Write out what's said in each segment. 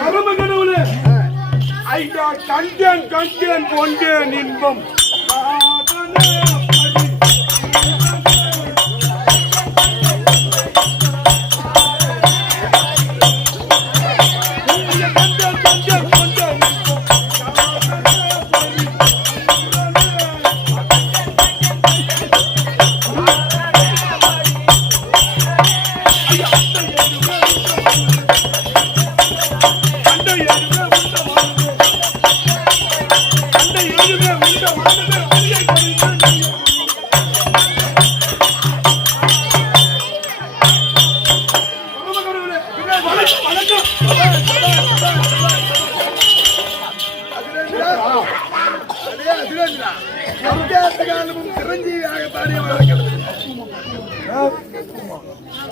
பரமகடவுளே, ஐயா கண்டேன் கண்டேன் கொண்டேன் இன்பம்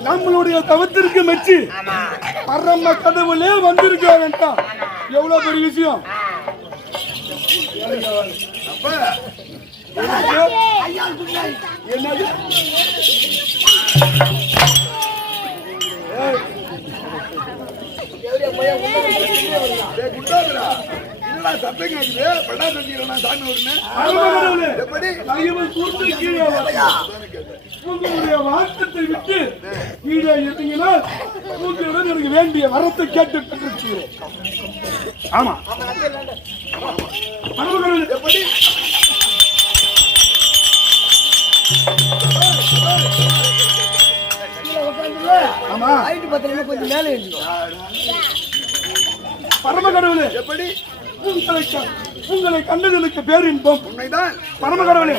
நம்மளுடைய தவத்திற்கு மெச்சி பரம கடவுளே வந்திருக்க வேண்டாம். எவ்வளவு பெரிய விஷயம். என்னது உங்களுடைய வார்த்தத்தை விட்டு கீழே இருந்தீங்கனால் உங்களிடம் எனக்கு வேண்டிய வரத்தை கேட்டு பெற்றிருக்கிறேன். ஆமா எப்படி ஆமா கொஞ்சம் மேலே பரமகடவுளே, எப்படி உங்களை கண்டதற்கு பேரின்பம் உண்மைதான். பரமகடவுளே,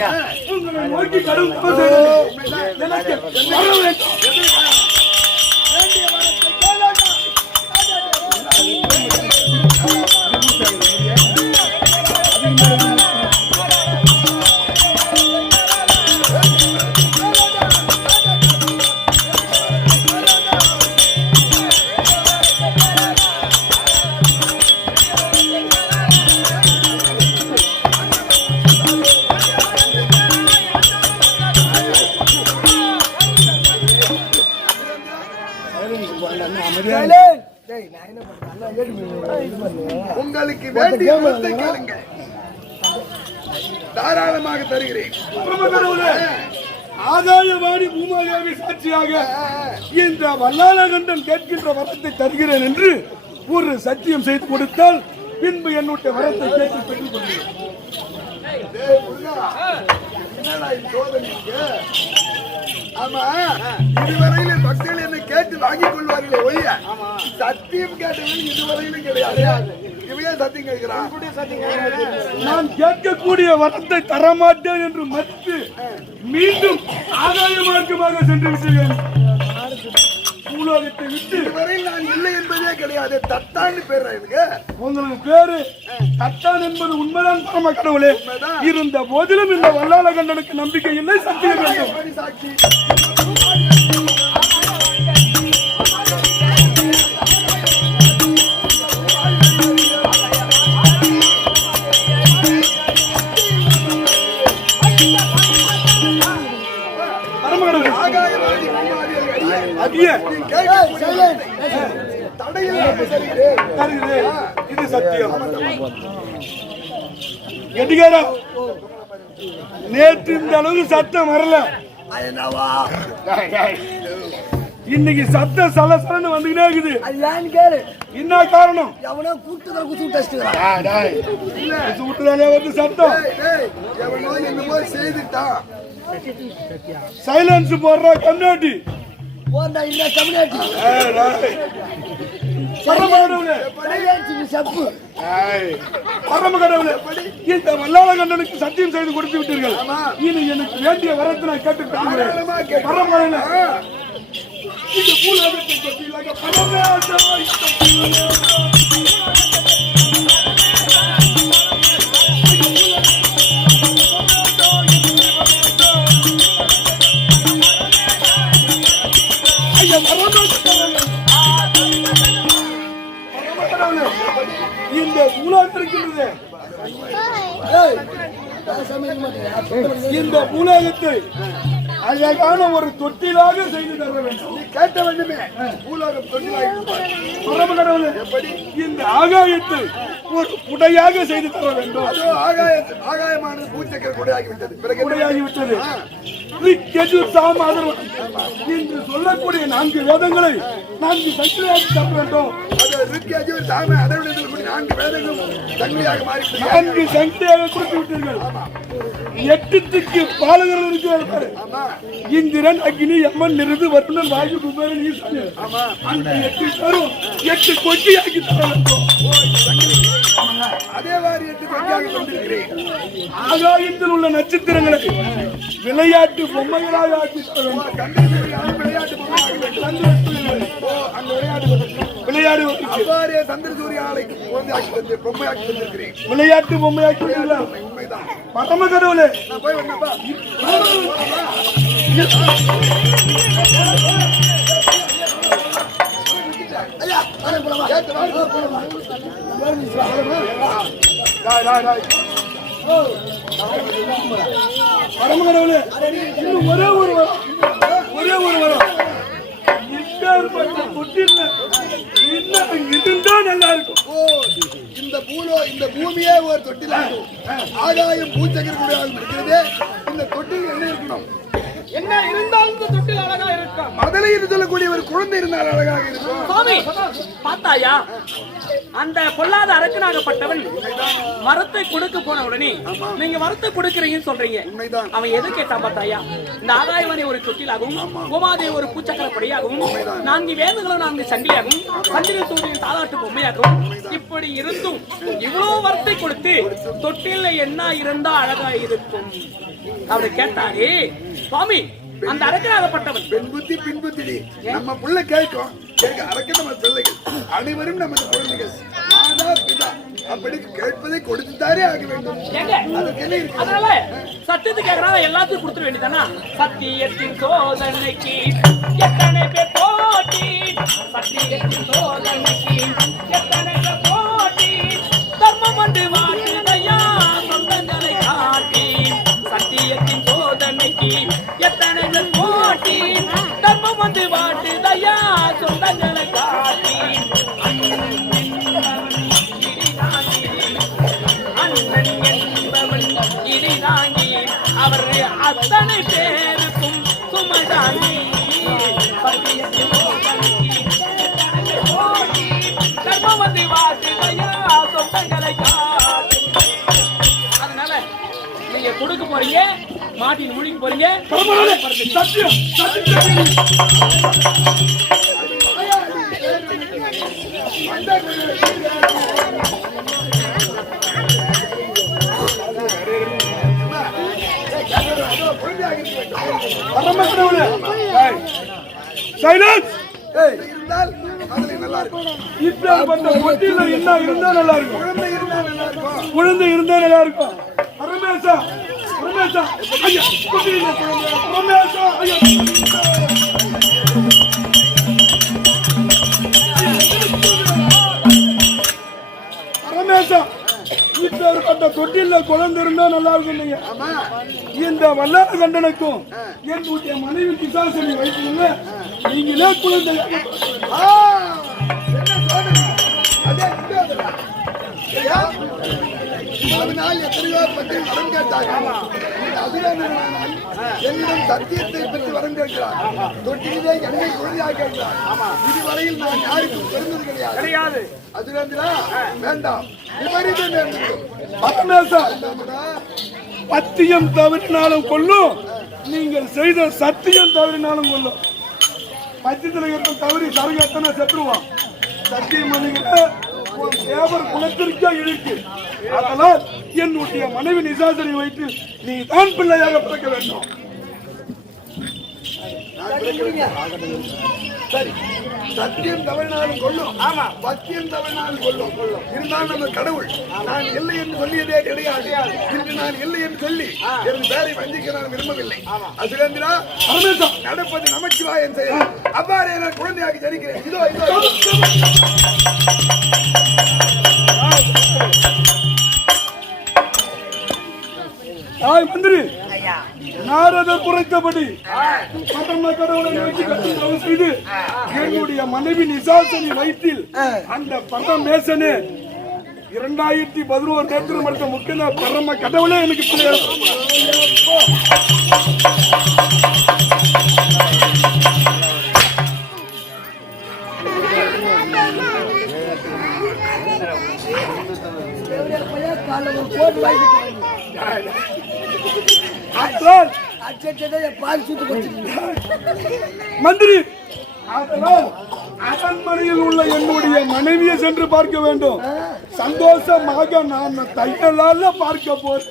உங்களை நோக்கி கடும் எனக்கு உங்களுக்கு வேண்டிய தாராளமாக தருகிறேன். ஆதாயவாணி பூமாதேவி சாட்சியாக இந்த வல்லாளகண்டன் கேட்கின்ற வரத்தை தருகிறேன் என்று ஒரு சத்தியம் செய்து கொடுத்தால் பின்பு என்னுடைய வரத்தை கேட்டு பெற்றுக் கொள்கிறேன். ஆமா, இதுவரையிலும் பக்தர்கள் என்னை கேட்டு வாங்கிக் கொள்வார்களே ஒழிய சத்தியம் கேட்டவர்கள் இதுவரையிலும் கிடையாது. இவையே சத்தியம் கேட்கிறான். நான் கேட்கக்கூடிய வரத்தை தரமாட்டேன் என்று மறுத்து மீண்டும் ஆதாய மார்க்கமாக சென்று விட்டேன். பூலோகத்தை விட்டு இதுவரையில் நான் இல்லை என்பதே கிடையாது. தத்தான்னு பேர் எனக்கு. உங்களுக்கு பேரு தத்தான் என்பது உண்மைதான். பரம கடவுளே, இருந்த போதிலும் இந்த வல்லாளகண்டனுக்கு நம்பிக்கை இல்லை. சத்தியம் வேண்டும். சாட்சி இது சத்தியம். நேற்று இந்த அளவுக்கு சத்தம் வரல. இன்னைக்கு சத்தம் சலசலன்னு வந்துகிட்டே இருக்குது. என்ன காரணம்? வந்து சத்தம் சைலன்ஸ் போடுற கம்யூனிட்டி இந்த வல்லாளகண்டனுக்கு சத்தியம் செய்து கொடுத்து விட்டீர்கள். இனி எனக்கு வேண்டிய வரத்தை நான் கேட்டு பரவாயில்ல. இந்த பூலோகத்தை இந்த பூலோகத்திற்கின்றது. இந்த பூலோகத்தை அழகான ஒரு தொட்டிலாக செய்து தர வேண்டும். நீ கேட்ட வேண்டுமே பூலோகம் தொட்டிலாக கடவுளே, இந்த ஆகாயத்தை ஒரு குடையாக செய்து தர வேண்டும். அதோ ஆகாயமானது பூச்சக்கர குடையாகிவிட்டது. பிறகு குடையாகிவிட்டது. என்று சொல்லக்கூடிய 4 வேதங்களை 4 சங்கிலியாக தர வேண்டும். அதை விட 4 வேதங்களும் சங்கிலியாக மாறி 4 சங்கிலியாக கொடுத்து விட்டீர்கள். 8க்கு பாலகர்கள் இருக்கிறார். இந்திரன், அக்னி, யமன், நிருது, வருணன், வாயு, குபேரன், ஈசானன். அந்த 8 பேரும் 8 கொட்டியாக்கி தர வேண்டும். அதே மாதிரி 8 கொட்டியாக தந்திருக்கிறேன். ஆகாயத்தில் உள்ள நட்சத்திரங்களை விளையாட்டு பொம்மைகளாக ஆக்கி தர வேண்டும். விளையாட்டு விளையாடுவது சந்திர சூரிய ஆலை பொம்மையாக்கி தந்திருக்கிறேன். விளையாட்டு பொம்மையாக்கி உண்மைதான். பரம கடவுளே, நான் போய் வந்தப்பா. பரமகடவுளே, இன்னும் ஒரே ஒரு வரம் இருந்தா நல்லா இருக்கும். இந்த பூமியே ஒரு தொட்டிலாகும். ஆகாயம் பூச்சக்கர இருக்கிறது. இந்த தொட்டில் என்ன இருக்கணும்? என்ன இருந்தாலும் இந்த தொட்டில் அழகா இருக்கும். மதலையில் சொல்லக்கூடிய ஒரு குழந்தை இருந்தால் அழகாக இருக்கும். சுவாமி பார்த்தாயா, அந்த பொல்லாத அரக்கனாகப்பட்டவன் மரத்தை கொடுக்க போன உடனே நீங்க மரத்தை கொடுக்கறீங்கன்னு சொல்றீங்க. அவன் எது கேட்டான் பார்த்தாயா? இந்த ஆகாயவாணி ஒரு தொட்டிலாகவும், பூமாதேவி ஒரு பூச்சக்கர கொடியாகவும், 4 வேதங்களும் 4 சங்கிலியாகவும், சந்திர சூரியன் தாலாட்டு பொம்மையாகவும், இப்படி இருந்தும் இவ்வளவு வரத்தை கொடுத்து தொட்டில என்ன இருந்தா அழகா இருக்கும் அவரு கேட்டாரே. சுவாமி, அந்த அரக்கனாகப்பட்டவன் பெண் புத்தி பின் புத்தி நம்ம புள்ள கேட்கும். அரக்க நம்ம பிள்ளைகள் அனைவரும் நமது குழந்தைகள். மாதா பிதா அப்படி கேட்பதை கொடுத்துத்தாரே ஆக வேண்டும். அதனால சத்தியத்தை கேட்கறாங்க, எல்லாத்தையும் கொடுத்துட வேண்டியதானா? சத்தியத்தின் சோதனைக்கு எத்தனை பேர் போட்டி, சத்தியத்தின் சோதனைக்கு எத்தனை பேர் போட்டி, தர்மம் வந்து மாட்டுதையா சொந்தங்களை காட்டி, சத்தியத்தின் சோதனைக்கு எத்தனை பேர் போட்டி, தர்மம் வந்து மாட்டுதையா சொந்தங்களை காட்டி, இதை தாங்கி அவர் அத்தனை பேருக்கும் சுமதாங்கி, கர்மவதி வாசிதையா சொந்தங்களை காட்டி. அதனால நீங்க கொடுக்க போறீங்க, மாட்டின் முழுகி போறீங்க. சத்தியம் இருந்தால் நல்லா இருக்கும். என்ன இருந்தா நல்லா இருக்கும்? குழந்தை இருந்தா நல்லா இருக்கும். பரமேசா, பரமேசா, ஐயா, பரமேசா, ஐயா, பரமேசா, இப்ப தொட்டில குழந்தை இருந்தா நல்லா இருக்கும். இந்த வல்லார கண்டனுக்கும் என்னுடைய மனைவி பிசாசனை வைத்தீங்க, நீங்களே குழந்தை. எத்தனையோ பற்றி வரம் கேட்டாங்க. என்னிடம் சத்தியத்தை பற்றி வரம் கேட்கிறார். தொட்டிலே என்னை குழந்தையாக கேட்கிறார். இதுவரையில் நான் யாருக்கும் பிறந்தது கிடையாது. அது வேண்டாம். பத்தியம் தவறினாலும் கொல்லும், நீங்கள் செய்த சத்தியம் தவறினாலும் கொல்லும். பத்தியத்தில் இருக்க தவறி சரகத்தனை செத்துருவான். சத்தியம் தேவர் குலத்திற்கே இழுக்கு. அதனால் என்னுடைய மனைவி நிசாசனை வைத்து நீ தான் பிள்ளையாக பிறக்க வேண்டும். சரி, சத்தியம் தவறினாலும் கொள்ளும். ஆமா, பத்தியம் தவறினாலும் கொள்ளும். இருந்தாலும் நம்ம கடவுள் நான் இல்லை என்று சொல்லியதே கிடையாது. இன்று நான் இல்லை என்று சொல்லி என் பேரை வஞ்சிக்க நான் விரும்பவில்லை. அசுரேந்திரா, நடப்பது நமச்சிவாயன் செயல். அவ்வாறே நான் குழந்தையாக ஜனிக்கிறேன். இதோ மந்திரி, நாரதர் குறைத்தபடி பரம கடவுளை நோக்கி கட்டுத்தவ செய்து என்னுடைய மனைவி நிசாசனி வயிற்றில் அந்த பரமேசனே 2011 தேர்தல் மறுத்த முக்கிய பரம கடவுளே எனக்கு பிள்ளையார். மந்திரி, அரண்மனையில் உள்ள என்னுடைய மனைவியை சென்று பார்க்க வேண்டும். சந்தோஷமாக நான் தையலால பார்க்க போறேன்.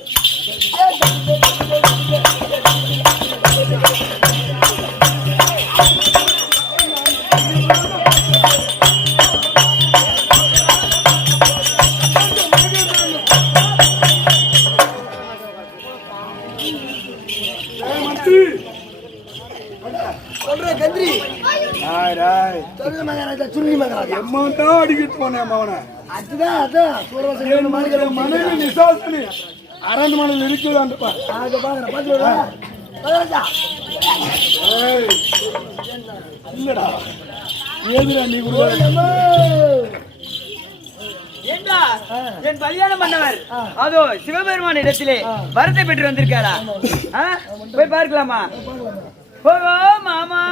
அடிக்கிட்டு போனேன் மனைவி நிசாசனி அரண்மனையில் இருக்குதான். இல்லடா ஏதுடா நீ என் கல்யாணம் பண்ணவர் அதோ சிவபெருமான் இடத்திலே வரத்தை பெற்று வந்திருக்காரா? போய் பார்க்கலாமா? போவா மாமா.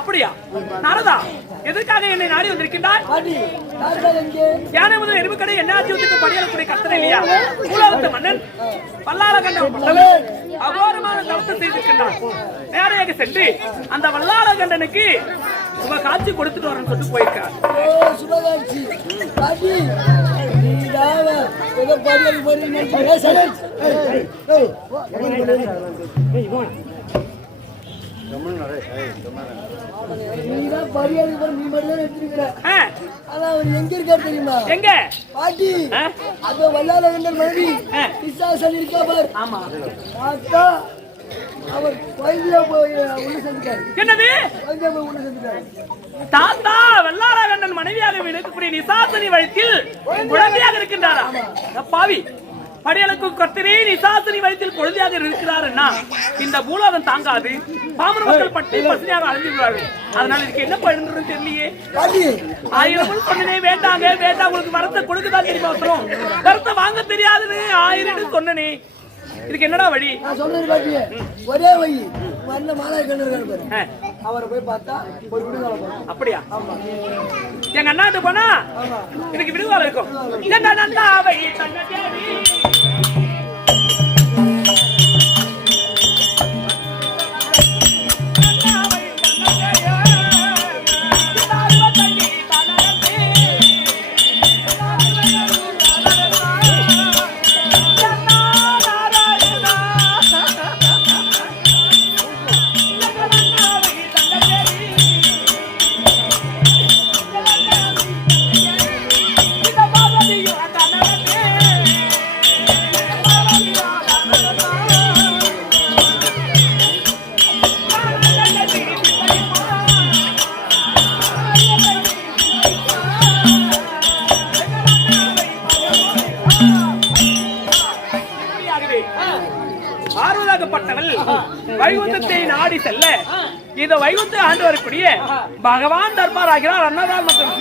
அப்படியா நாரதா, எதற்காக என்னை நாடி வந்திருக்கின்றாய்? யானை முதல் எருமைக்கடை என்ன ஆட்சியத்துக்கு படியலக்கூடிய கர்த்தன் இல்லையா? மூலாவத்து மன்னன் வல்லாளகண்டன் அகோரமான தவத்தை செய்திருக்கின்றான். நேரையாக சென்று அந்த வல்லாளகண்டனுக்கு சுப காட்சி கொடுத்துட்டு வரேன்னு சொல்லிட்டு போயிருக்கார். எங்க இருக்காரு தெரியுமா? எங்க பாட்டி அது வல்லாளகண்டன் மனைவி நிசாசனி இருக்கா பாரு. ஆமா, அவர் வைத்தியா போய் உள்ள செஞ்சுட்டாரு. என்னது வைத்தியா போய் உள்ள செஞ்சுட்டாரு. தாத்தா வல்லாளகண்டன் மனைவியாக இருக்கக்கூடிய நிசாசனி வயிற்றில் குழந்தையாக இருக்கின்றாரா? பாவி, படியலுக்கும் கர்த்தரே நிசாசனி வயத்தில் குழந்தையாக இருக்கிறாருன்னா இந்த பூலோகம் தாங்காது. பாமர மக்கள் பட்டி பசுமையாக அழிஞ்சிருவார்கள். அதனால இதுக்கு என்ன பண்ணுறதுன்னு தெரியலையே. 1000 சொன்னனே, வேண்டாங்க வேண்டாம், உங்களுக்கு வரத்தை கொடுக்கதான் தெரியுமா, அவசரம் வரத்தை வாங்க தெரியாதுன்னு 1000 சொன்னனே. இதுக்கு என்னடா வழி? நான் சொன்னது பாத்தியே, ஒரே வழி. மண்ண மாலை கண்ணு அவரை போய் பார்த்தா ஒரு விடுதலை போறோம். அப்படியா? எங்க அண்ணாட்டு போனா எனக்கு விடுதலை இருக்கும். என்ன நந்தா வழி தன்ன தேவி ஆர்வலாகப்பட்டவள் வைகுந்தத்தை நாடி செல்ல இந்த வைகுந்த ஆண்டு வரக்கூடிய பகவான் தர்பார் ஆகிறார் அன்னதால் மற்றும்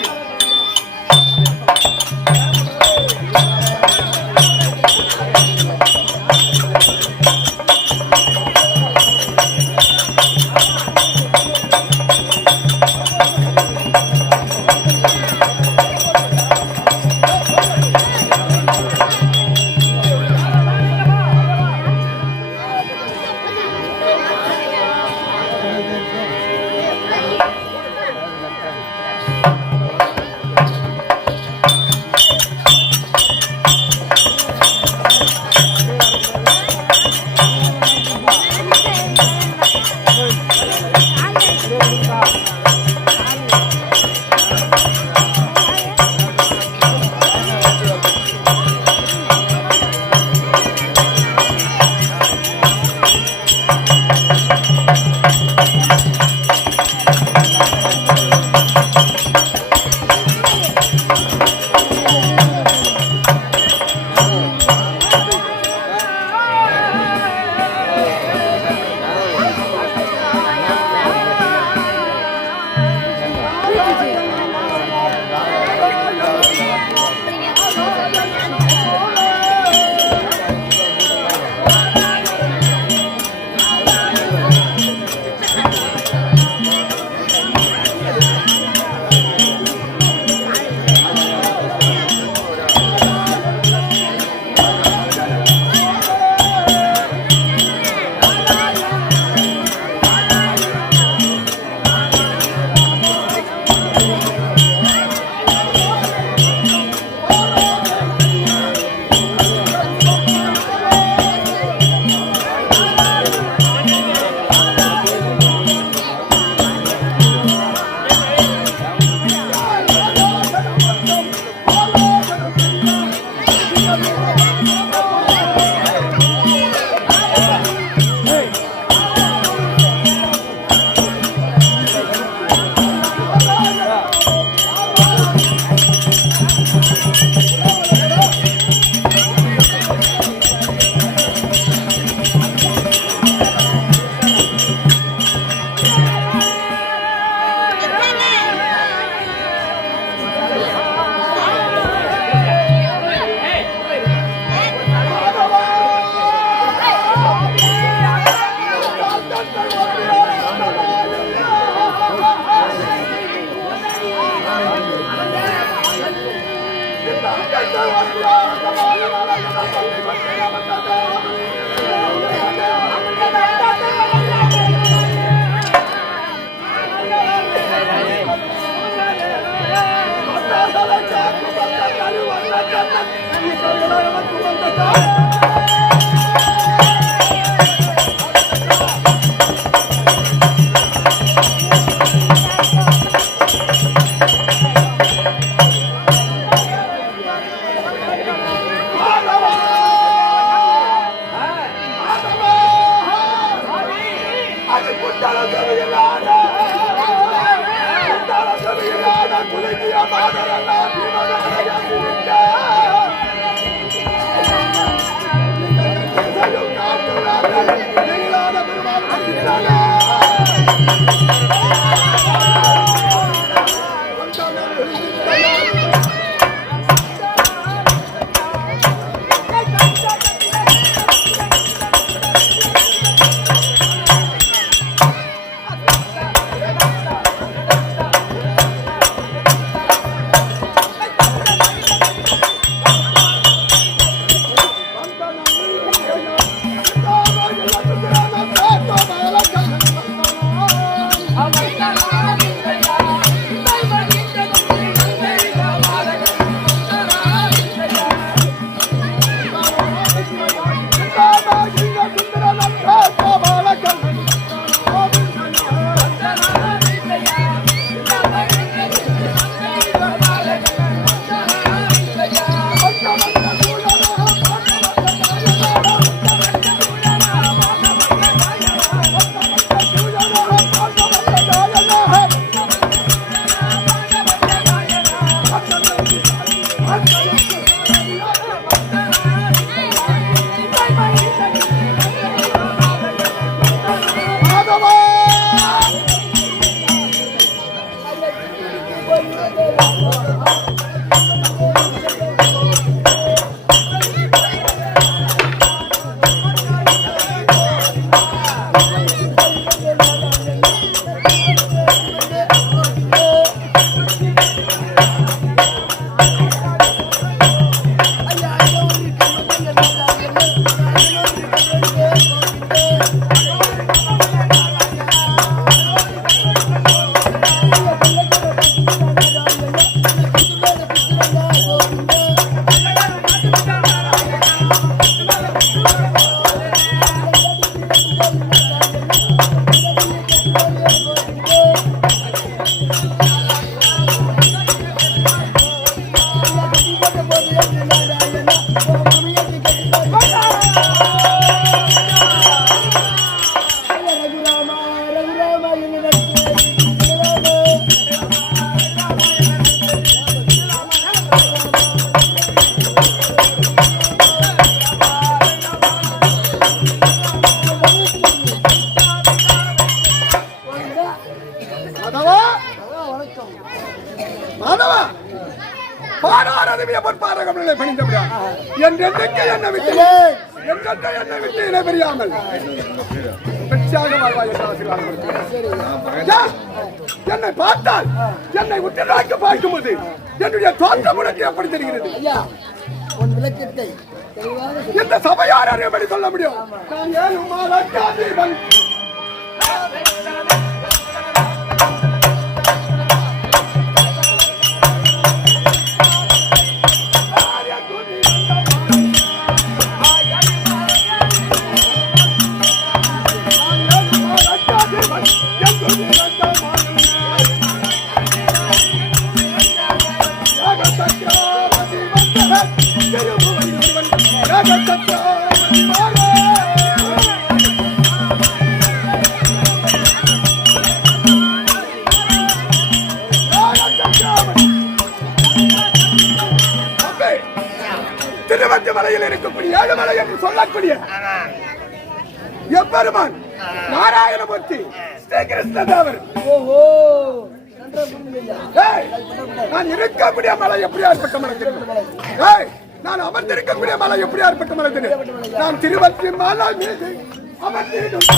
என்னை பார்த்தால் என்னை உற்று பார்க்கும்போது என்னுடைய தோற்றம் உனக்கு எப்படி தெரிகிறது? இந்த சபையார் எப்படி சொல்ல முடியும்? நான் ஏன் மாலாக்காதீவன் திருவண்ணாமலையில் இருக்கக்கூடிய ஏழுமலை என்று சொல்லக்கூடிய எப்பெருமான் நாராயணமூர்த்தி ஸ்ரீகிருஷ்ணதேவர். நான் இருக்கக்கூடிய மலை எப்படி ஏற்பட்ட மலை தெரியும்? நான் அமர்ந்திருக்கக்கூடிய மலை எப்படி ஏற்பட்ட மலை தெரியும்? நான் திருவண்ணாமலை மீது அமர்ந்திருக்கும்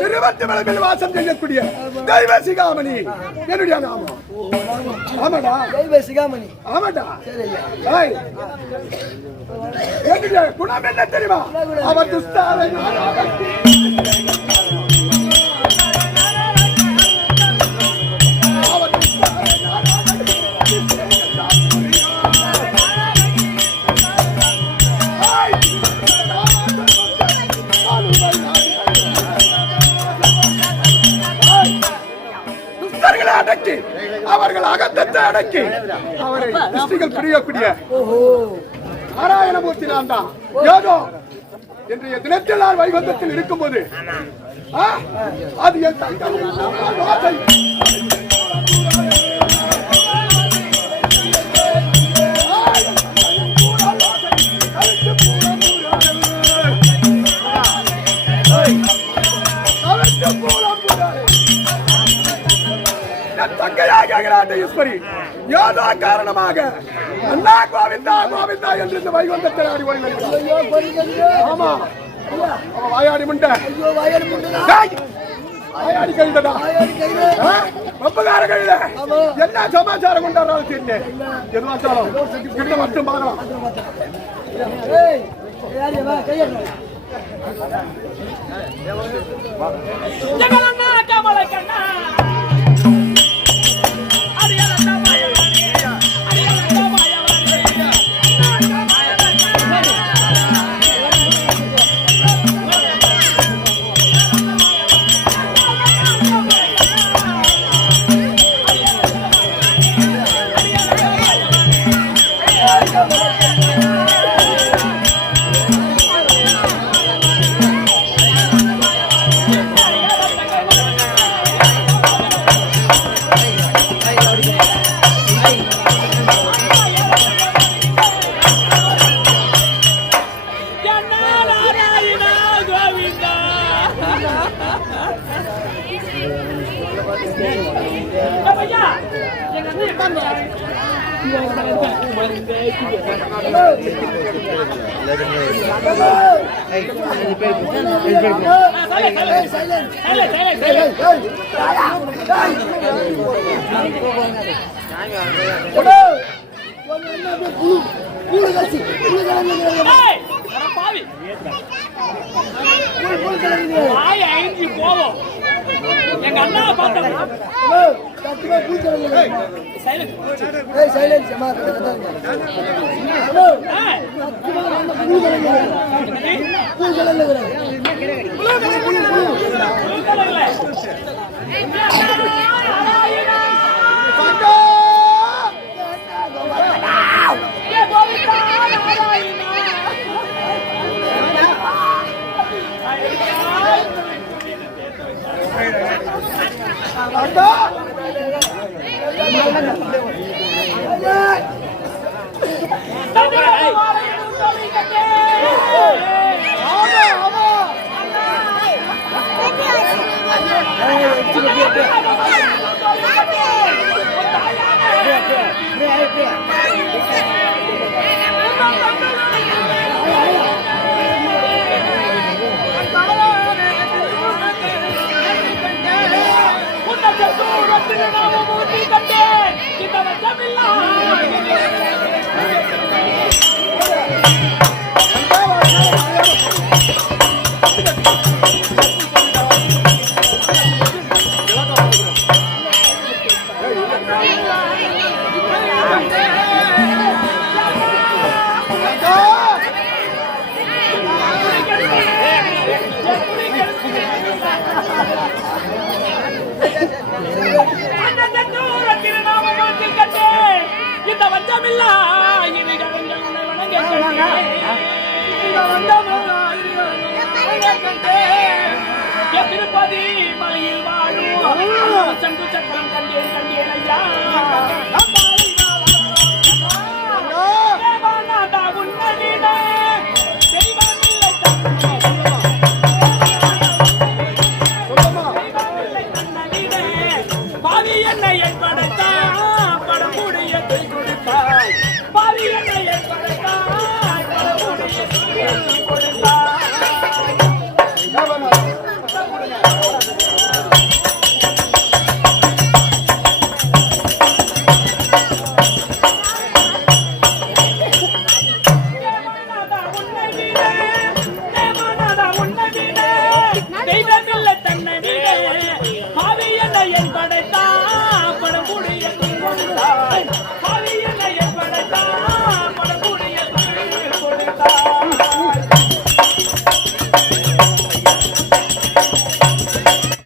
திருவண்ணாமலையில் வாசம் செய்யக்கூடிய தெய்வ சிகாமணி என்னுடைய நாமம். ஆமாடா, தெய்வ சிகாமணி. ஆமாடா, என்னுடைய குணம் என்ன தெரியுமா? அவர் துஷ்டாரை அடக்கி அவர்கள் அகத்தத்தை அடக்கி அவரை திருஷ்டிகள் புரியக்கூடிய நாராயணமூர்த்தி நான் தான். ஏதோ இன்றைய தினத்தில் நான் வைகுந்தத்தில் இருக்கும்போது அது என் தங்கையின் தோசை. ஈஸ்வரி ஏதோ காரணமாக அண்ணா கோவிந்தா கோவிந்தா என்று இந்த வைகுந்தத்தில் ஆடி வருகிறார். ஆமா வாயாடி முண்டை வாயாடி கழுதடா ரொம்பகார கழுத என்ன சமாச்சாரம் கொண்டாடுறாலும் தெரியல எதுவாச்சாலும் கிட்ட மட்டும் பார்க்கலாம். ஜெகலண்ணா கமலை கண்ணா போவோம் எங்க அண்ணா பார்த்தா இந்த வஞ்சமில்லா திருப்பதி மலையில் வாழும் சங்கு சக்கரம் கண்டேன் கண்டேன் ஐயா பாவி என்னை என்பட